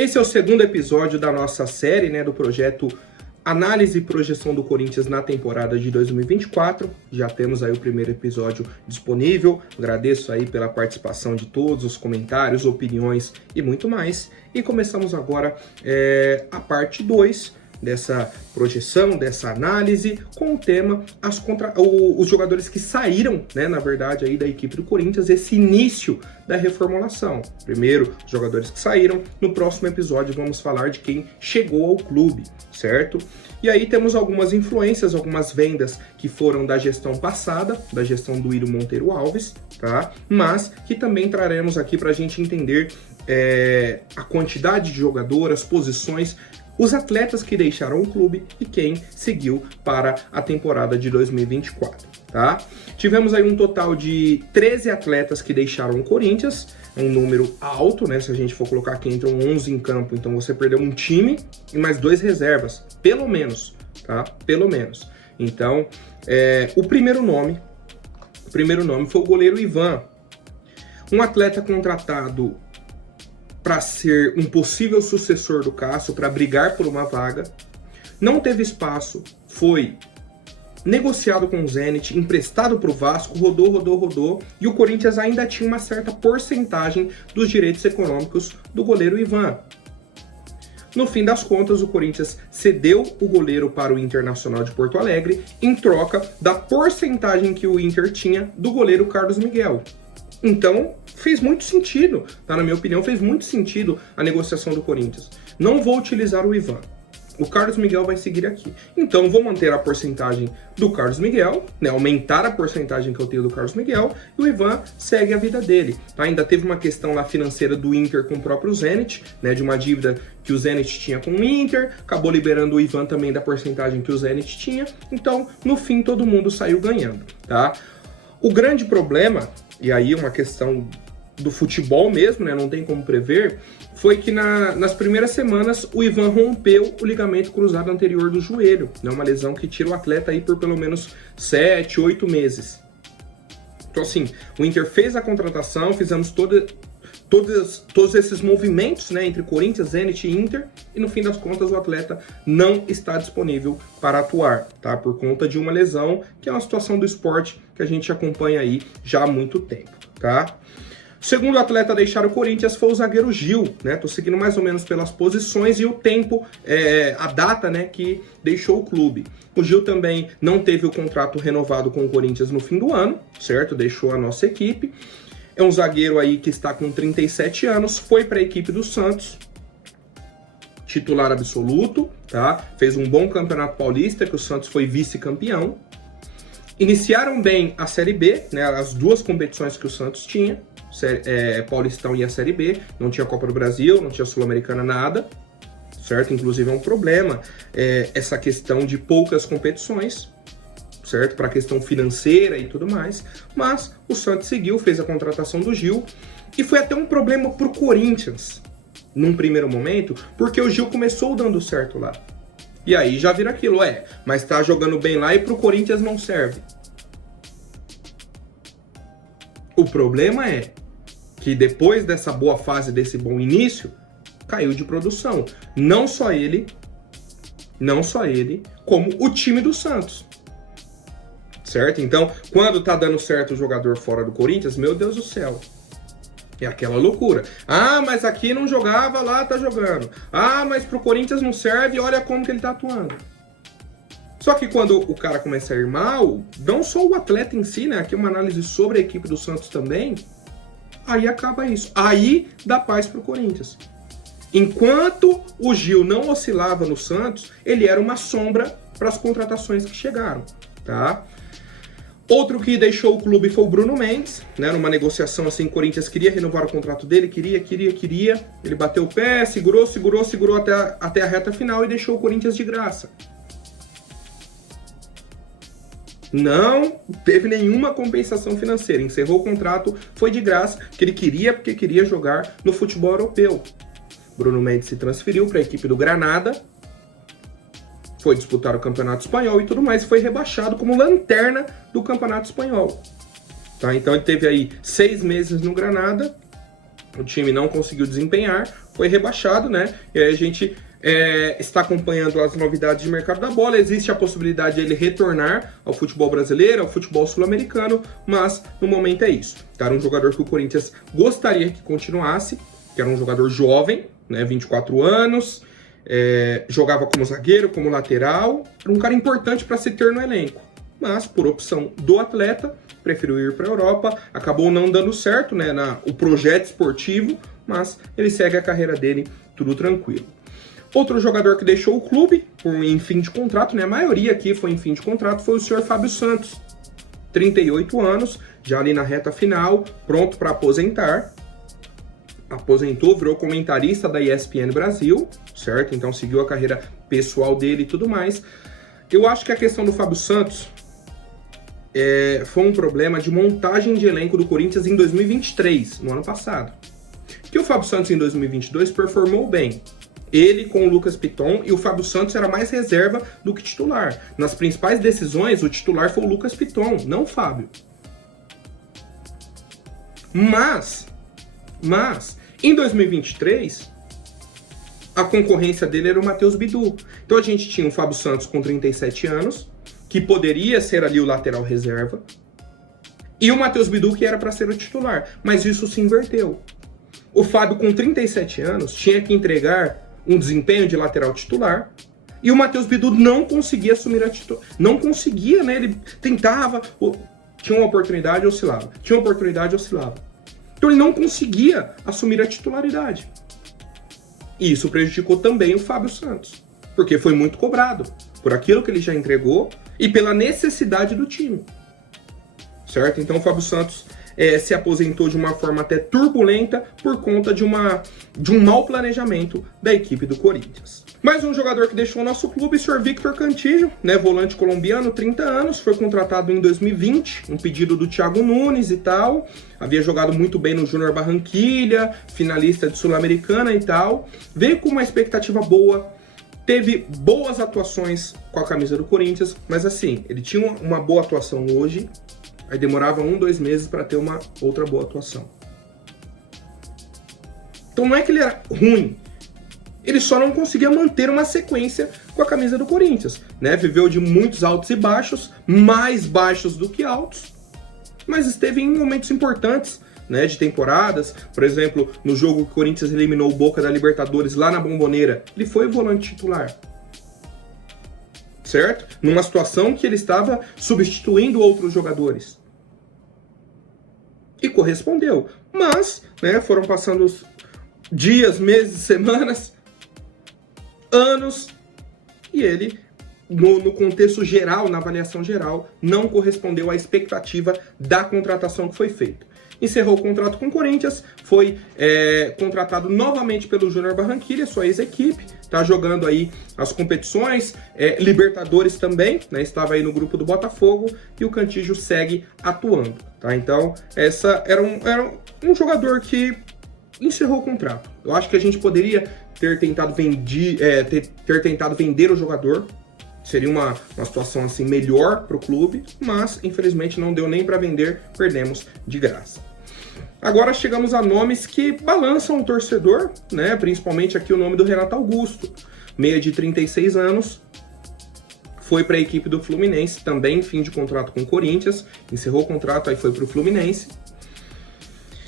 Esse é o segundo episódio da nossa série, né, do projeto Análise e Projeção do Corinthians na temporada de 2024. Já temos aí o primeiro episódio disponível. Agradeço aí pela participação de todos, os comentários, opiniões e muito mais. E começamos agora a parte 2 dessa projeção, dessa análise, com o tema os jogadores que saíram, né, na verdade, aí da equipe do Corinthians, esse início da reformulação. Primeiro, os jogadores que saíram. No próximo episódio vamos falar de quem chegou ao clube, certo? E aí temos algumas influências, algumas vendas que foram da gestão passada, da gestão do Írio Monteiro Alves, tá? Mas que também traremos aqui para a gente entender a quantidade de jogadores, as posições, os atletas que deixaram o clube e quem seguiu para a temporada de 2024, tá? Tivemos aí um total de 13 atletas que deixaram o Corinthians, é um número alto, né? Se a gente for colocar que entram 11 em campo, então você perdeu um time e mais 2 reservas, pelo menos, tá? Pelo menos. Então, o primeiro nome foi o goleiro Ivan, um atleta contratado para ser um possível sucessor do Cássio, para brigar por uma vaga. Não teve espaço, foi negociado com o Zenit, emprestado para o Vasco, rodou, e o Corinthians ainda tinha uma certa porcentagem dos direitos econômicos do goleiro Ivan. No fim das contas, o Corinthians cedeu o goleiro para o Internacional de Porto Alegre em troca da porcentagem que o Inter tinha do goleiro Carlos Miguel. Então, fez muito sentido, tá? Na minha opinião, fez muito sentido a negociação do Corinthians. Não vou utilizar o Ivan. O Carlos Miguel vai seguir aqui. Então, vou manter a porcentagem do Carlos Miguel, né? Aumentar a porcentagem que eu tenho do Carlos Miguel, e o Ivan segue a vida dele, tá? Ainda teve uma questão lá financeira do Inter com o próprio Zenit, né? De uma dívida que o Zenit tinha com o Inter, acabou liberando o Ivan também da porcentagem que o Zenit tinha. Então, no fim, todo mundo saiu ganhando, tá? O grande problema, e aí uma questão do futebol mesmo, né, não tem como prever, foi que nas primeiras semanas o Ivan rompeu o ligamento cruzado anterior do joelho, né, uma lesão que tira o atleta aí por pelo menos 7, 8 meses. Então assim, o Inter fez a contratação, fizemos todos esses movimentos, né, entre Corinthians, Zenit e Inter, e no fim das contas o atleta não está disponível para atuar, tá? Por conta de uma lesão, que é uma situação do esporte que a gente acompanha aí já há muito tempo, tá? O segundo atleta a deixar o Corinthians foi o zagueiro Gil, né? Tô seguindo mais ou menos pelas posições e o tempo, a data, né, que deixou o clube. O Gil também não teve o contrato renovado com o Corinthians no fim do ano, certo? Deixou a nossa equipe. É um zagueiro aí que está com 37 anos, foi para a equipe do Santos, titular absoluto, tá? Fez um bom campeonato paulista, que o Santos foi vice-campeão. Iniciaram bem a Série B, né? As duas competições que o Santos tinha, Paulistão e a Série B, não tinha Copa do Brasil, não tinha Sul-Americana, nada, certo? Inclusive é um problema essa questão de poucas competições, certo? Para a questão financeira e tudo mais, mas o Santos seguiu, fez a contratação do Gil, e foi até um problema pro Corinthians, num primeiro momento, porque o Gil começou dando certo lá. E aí já vira aquilo, mas tá jogando bem lá e pro Corinthians não serve. O problema é que depois dessa boa fase, desse bom início, caiu de produção. Não só ele, como o time do Santos. Certo? Então, quando tá dando certo o jogador fora do Corinthians, meu Deus do céu, é aquela loucura. Ah, mas aqui não jogava, lá tá jogando. Ah, mas pro Corinthians não serve, olha como que ele tá atuando. Só que quando o cara começa a ir mal, não só o atleta em si, né? Aqui uma análise sobre a equipe do Santos também, aí acaba isso. Aí dá paz pro Corinthians. Enquanto o Gil não oscilava no Santos, ele era uma sombra para as contratações que chegaram, tá? Outro que deixou o clube foi o Bruno Mendes, né? Numa negociação assim, o Corinthians queria renovar o contrato dele, queria. Ele bateu o pé, segurou até a reta final e deixou o Corinthians de graça. Não teve nenhuma compensação financeira, encerrou o contrato, foi de graça, que ele queria porque queria jogar no futebol europeu. Bruno Mendes se transferiu para a equipe do Granada, foi disputar o Campeonato Espanhol e tudo mais, e foi rebaixado como lanterna do Campeonato Espanhol. Tá? Então ele teve aí 6 meses no Granada, o time não conseguiu desempenhar, foi rebaixado, né? E aí a gente está acompanhando as novidades de mercado da bola. Existe a possibilidade de ele retornar ao futebol brasileiro, ao futebol sul-americano, mas no momento é isso. Tá? Era um jogador que o Corinthians gostaria que continuasse, que era um jogador jovem, né? 24 anos, jogava como zagueiro, como lateral, era um cara importante para se ter no elenco. Mas, por opção do atleta, preferiu ir para a Europa, acabou não dando certo, né, o projeto esportivo, mas ele segue a carreira dele, tudo tranquilo. Outro jogador que deixou o clube em fim de contrato, né, a maioria aqui foi em fim de contrato, foi o senhor Fábio Santos, 38 anos, já ali na reta final, pronto para aposentar. Aposentou, virou comentarista da ESPN Brasil, certo? Então seguiu a carreira pessoal dele e tudo mais. Eu acho que a questão do Fábio Santos foi um problema de montagem de elenco do Corinthians em 2023, no ano passado. Que o Fábio Santos em 2022 performou bem. Ele com o Lucas Piton, e o Fábio Santos era mais reserva do que titular. Nas principais decisões, o titular foi o Lucas Piton, não o Fábio. Mas, em 2023, a concorrência dele era o Matheus Bidu. Então a gente tinha o Fábio Santos com 37 anos, que poderia ser ali o lateral reserva, e o Matheus Bidu, que era para ser o titular. Mas isso se inverteu. O Fábio, com 37 anos, tinha que entregar um desempenho de lateral titular, e o Matheus Bidu não conseguia assumir a titular. Não conseguia, né? Ele tentava, tinha uma oportunidade, oscilava. Tinha uma oportunidade, oscilava. Então ele não conseguia assumir a titularidade. E isso prejudicou também o Fábio Santos, porque foi muito cobrado por aquilo que ele já entregou e pela necessidade do time. Certo? Então o Fábio Santos se aposentou de uma forma até turbulenta por conta de um mau planejamento da equipe do Corinthians. Mais um jogador que deixou o nosso clube, o senhor Victor Cantillo, né, volante colombiano, 30 anos, foi contratado em 2020, um pedido do Thiago Nunes e tal, havia jogado muito bem no Júnior Barranquilla, finalista de Sul-Americana e tal, veio com uma expectativa boa, teve boas atuações com a camisa do Corinthians, mas assim, ele tinha uma boa atuação hoje, aí demorava 1-2 meses para ter uma outra boa atuação. Então não é que ele era ruim, ele só não conseguia manter uma sequência com a camisa do Corinthians, né? Viveu de muitos altos e baixos, mais baixos do que altos, mas esteve em momentos importantes, né, de temporadas. Por exemplo, no jogo que o Corinthians eliminou o Boca da Libertadores lá na Bombonera, ele foi volante titular. Certo? Numa situação que ele estava substituindo outros jogadores. E correspondeu. Mas, né, foram passando os dias, meses, semanas, anos, e ele, no contexto geral, na avaliação geral, não correspondeu à expectativa da contratação que foi feita. Encerrou o contrato com o Corinthians, foi contratado novamente pelo Júnior Barranquilla, sua ex-equipe, está jogando aí as competições, Libertadores também, né, estava aí no grupo do Botafogo, e o Cantillo segue atuando. Tá? Então, essa era um jogador que encerrou o contrato. Eu acho que a gente poderia ter tentado vender o jogador, seria uma situação assim melhor para o clube, mas infelizmente não deu nem para vender, perdemos de graça. Agora chegamos a nomes que balançam o torcedor, né? Principalmente aqui o nome do Renato Augusto, meia de 36 anos, foi para a equipe do Fluminense, também fim de contrato com o Corinthians, encerrou o contrato, aí foi para o Fluminense.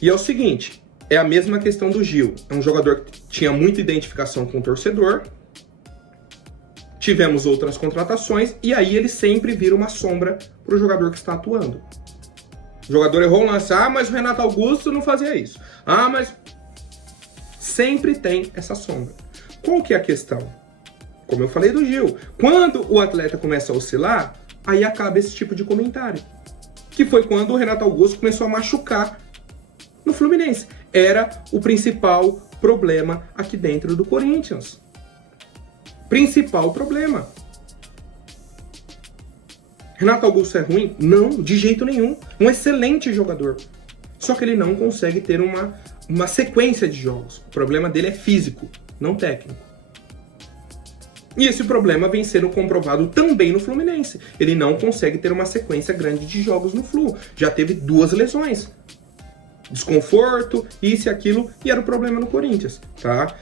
E é o seguinte, é a mesma questão do Gil, é um jogador que tinha muita identificação com o torcedor, tivemos outras contratações, e aí ele sempre vira uma sombra para o jogador que está atuando. O jogador errou um lance, mas o Renato Augusto não fazia isso. Mas sempre tem essa sombra. Qual que é a questão? Como eu falei do Gil, quando o atleta começa a oscilar, aí acaba esse tipo de comentário. Que foi quando o Renato Augusto começou a machucar no Fluminense. Era o principal problema aqui dentro do Corinthians. Principal problema. Renato Augusto é ruim? Não, de jeito nenhum. Um excelente jogador. Só que ele não consegue ter uma sequência de jogos. O problema dele é físico, não técnico. E esse problema vem sendo comprovado também no Fluminense. Ele não consegue ter uma sequência grande de jogos no Flu. Já teve 2 lesões. desconforto, isso e aquilo, e era o problema no Corinthians, tá?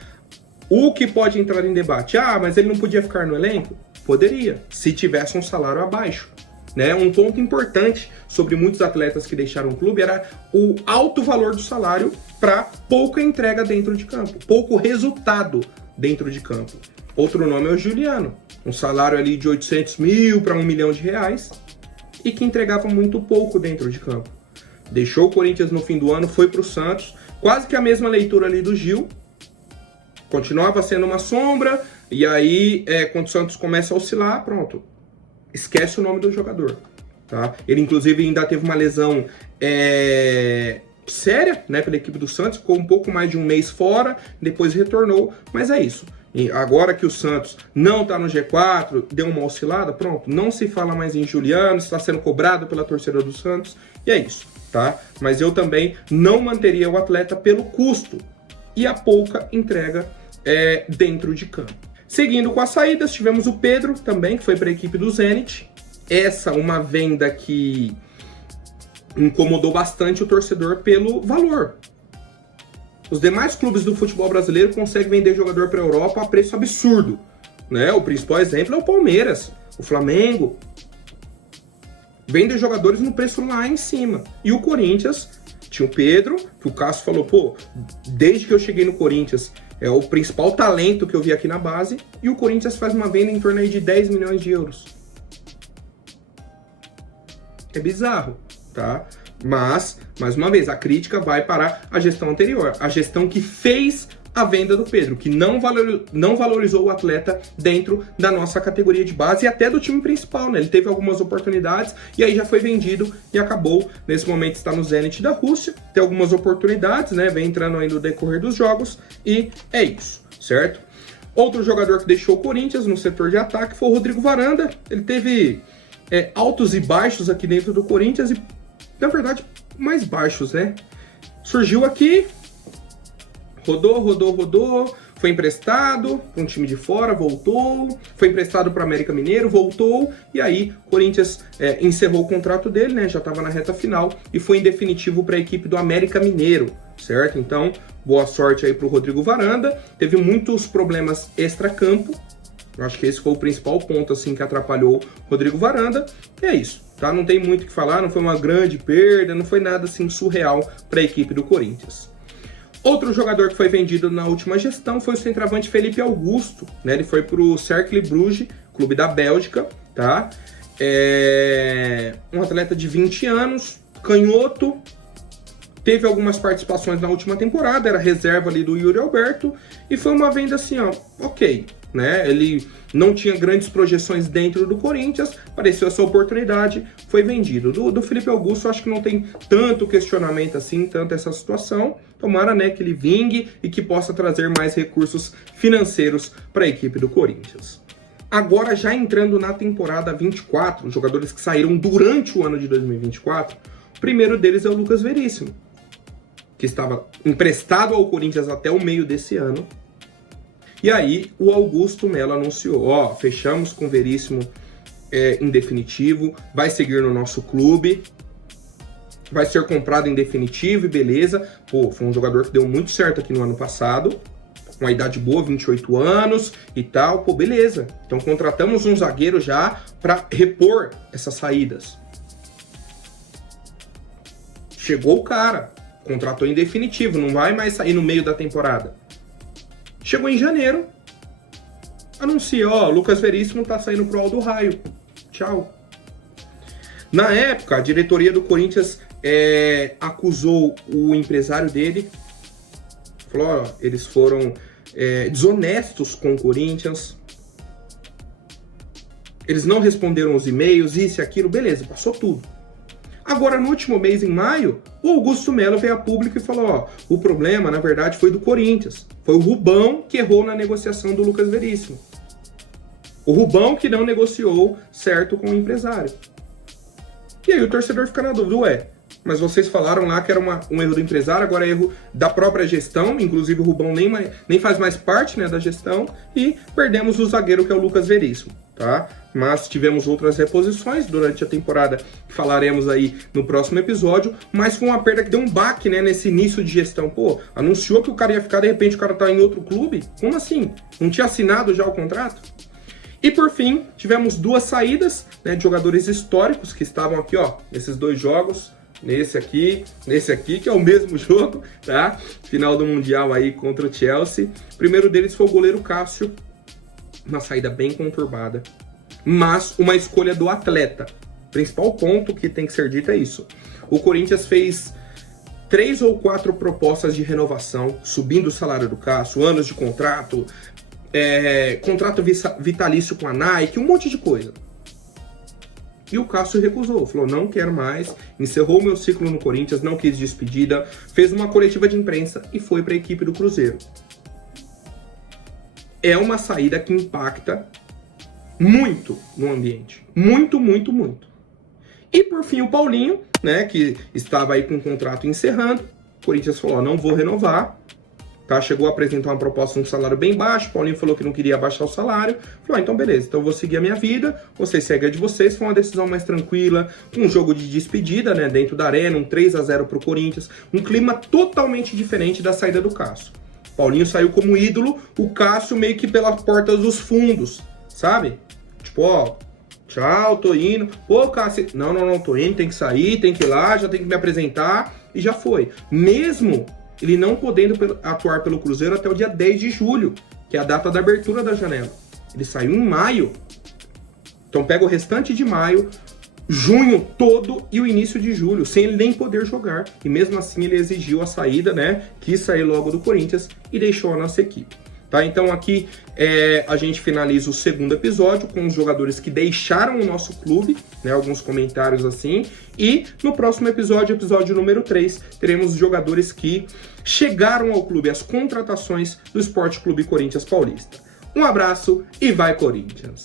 O que pode entrar em debate, mas ele não podia ficar no elenco? Poderia, se tivesse um salário abaixo. Né? Um ponto importante sobre muitos atletas que deixaram o clube era o alto valor do salário para pouca entrega dentro de campo, pouco resultado dentro de campo. Outro nome é o Juliano, um salário ali de 800 mil para 1 milhão de reais e que entregava muito pouco dentro de campo. Deixou o Corinthians no fim do ano, foi para o Santos, quase que a mesma leitura ali do Gil, continuava sendo uma sombra, e aí quando o Santos começa a oscilar, pronto, esquece o nome do jogador, tá? Ele, inclusive, ainda teve uma lesão séria, né, pela equipe do Santos, ficou um pouco mais de um mês fora, depois retornou, mas é isso. E agora que o Santos não tá no G4, deu uma oscilada, pronto, não se fala mais em Juliano, está sendo cobrado pela torcida do Santos, e é isso, tá? Mas eu também não manteria o atleta pelo custo e a pouca entrega dentro de campo. Seguindo com as saídas, tivemos o Pedro também, que foi para a equipe do Zenit. Essa uma venda que incomodou bastante o torcedor pelo valor. Os demais clubes do futebol brasileiro conseguem vender jogador para a Europa a preço absurdo, né? O principal exemplo é o Palmeiras, o Flamengo. Vendem jogadores no preço lá em cima. E o Corinthians tinha o Pedro, que o Cássio falou, desde que eu cheguei no Corinthians, é o principal talento que eu vi aqui na base, e o Corinthians faz uma venda em torno aí de 10 milhões de euros. É bizarro, tá? Mas, mais uma vez, a crítica vai para a gestão anterior, a gestão que fez a venda do Pedro, que não valorizou o atleta dentro da nossa categoria de base e até do time principal, né? Ele teve algumas oportunidades e aí já foi vendido e acabou, nesse momento está no Zenit da Rússia, tem algumas oportunidades, né? Vem entrando aí no decorrer dos jogos e é isso, certo? Outro jogador que deixou o Corinthians no setor de ataque foi o Rodrigo Varanda. Ele teve altos e baixos aqui dentro do Corinthians e, na verdade, mais baixos, né? Surgiu aqui, rodou, foi emprestado para um time de fora, voltou, foi emprestado para o América Mineiro, voltou, e aí o Corinthians encerrou o contrato dele, né? Já estava na reta final e foi em definitivo para a equipe do América Mineiro, certo? Então, boa sorte aí para o Rodrigo Varanda. Teve muitos problemas extra-campo. Eu acho que esse foi o principal ponto assim que atrapalhou o Rodrigo Varanda. E é isso, tá? Não tem muito o que falar, não foi uma grande perda, não foi nada assim surreal para a equipe do Corinthians. Outro jogador que foi vendido na última gestão foi o centroavante Felipe Augusto, né? Ele foi para o Cercle Bruges, clube da Bélgica, tá? Um atleta de 20 anos, canhoto, teve algumas participações na última temporada, era reserva ali do Yuri Alberto, e foi uma venda assim, ok, né? Ele não tinha grandes projeções dentro do Corinthians, apareceu essa oportunidade, foi vendido. Do Felipe Augusto, acho que não tem tanto questionamento assim, tanto essa situação. Tomara, né, que ele vingue e que possa trazer mais recursos financeiros para a equipe do Corinthians. Agora, já entrando na temporada 24, os jogadores que saíram durante o ano de 2024, o primeiro deles é o Lucas Veríssimo, que estava emprestado ao Corinthians até o meio desse ano. E aí o Augusto Melo anunciou, fechamos com o Veríssimo em definitivo, vai seguir no nosso clube, vai ser comprado em definitivo e beleza. Foi um jogador que deu muito certo aqui no ano passado, uma idade boa, 28 anos e tal, beleza. Então contratamos um zagueiro já para repor essas saídas. Chegou o cara, contratou em definitivo, não vai mais sair no meio da temporada. Chegou em janeiro, anuncia, Lucas Veríssimo tá saindo pro Aldo Raio. Tchau. Na época, a diretoria do Corinthians acusou o empresário dele, falou, eles foram desonestos com o Corinthians, eles não responderam os e-mails, isso e aquilo, beleza, passou tudo. Agora, no último mês, em maio, o Augusto Melo veio a público e falou, o problema, na verdade, foi do Corinthians. Foi o Rubão que errou na negociação do Lucas Veríssimo. O Rubão que não negociou certo com o empresário. E aí o torcedor fica na dúvida, mas vocês falaram lá que era um erro do empresário, agora é erro da própria gestão, inclusive o Rubão nem faz mais parte, né, da gestão, e perdemos o zagueiro que é o Lucas Veríssimo. tá? Mas tivemos outras reposições durante a temporada, que falaremos aí no próximo episódio, mas foi uma perda que deu um baque, né, nesse início de gestão. Pô, anunciou que o cara ia ficar, de repente o cara tá em outro clube? Como assim? Não tinha assinado já o contrato? E por fim, tivemos 2 saídas, né, de jogadores históricos que estavam aqui, ó, nesses 2 jogos, nesse aqui, que é o mesmo jogo, tá? Final do Mundial aí contra o Chelsea. O primeiro deles foi o goleiro Cássio, uma saída bem conturbada, mas uma escolha do atleta. O principal ponto que tem que ser dito é isso. O Corinthians fez 3 ou 4 propostas de renovação, subindo o salário do Cássio, anos de contrato, contrato vitalício com a Nike, um monte de coisa. E o Cássio recusou, falou, não quero mais, encerrou meu ciclo no Corinthians, não quis despedida, fez uma coletiva de imprensa e foi para a equipe do Cruzeiro. É uma saída que impacta muito no ambiente. Muito, muito, muito. E por fim o Paulinho, né, que estava aí com o contrato encerrando, o Corinthians falou, não vou renovar, tá? Chegou a apresentar uma proposta, um salário bem baixo, o Paulinho falou que não queria baixar o salário, falou, então beleza, então eu vou seguir a minha vida, vocês seguem a de vocês, foi uma decisão mais tranquila, um jogo de despedida, né, dentro da arena, um 3-0 pro Corinthians, um clima totalmente diferente da saída do Cássio. Paulinho saiu como ídolo, o Cássio meio que pelas portas dos fundos, sabe? Tipo, ó, tchau, tô indo. Pô, Cássio, não, tô indo, tem que sair, tem que ir lá, já tem que me apresentar, e já foi. Mesmo ele não podendo atuar pelo Cruzeiro até o dia 10 de julho, que é a data da abertura da janela. Ele saiu em maio. Então pega o restante de maio, junho todo e o início de julho, sem ele nem poder jogar. E mesmo assim ele exigiu a saída, né? Quis sair logo do Corinthians e deixou a nossa equipe. Tá? Então aqui a gente finaliza o segundo episódio com os jogadores que deixaram o nosso clube, né? Alguns comentários assim. E no próximo episódio, episódio número 3, teremos os jogadores que chegaram ao clube, as contratações do Sport Clube Corinthians Paulista. Um abraço e vai Corinthians!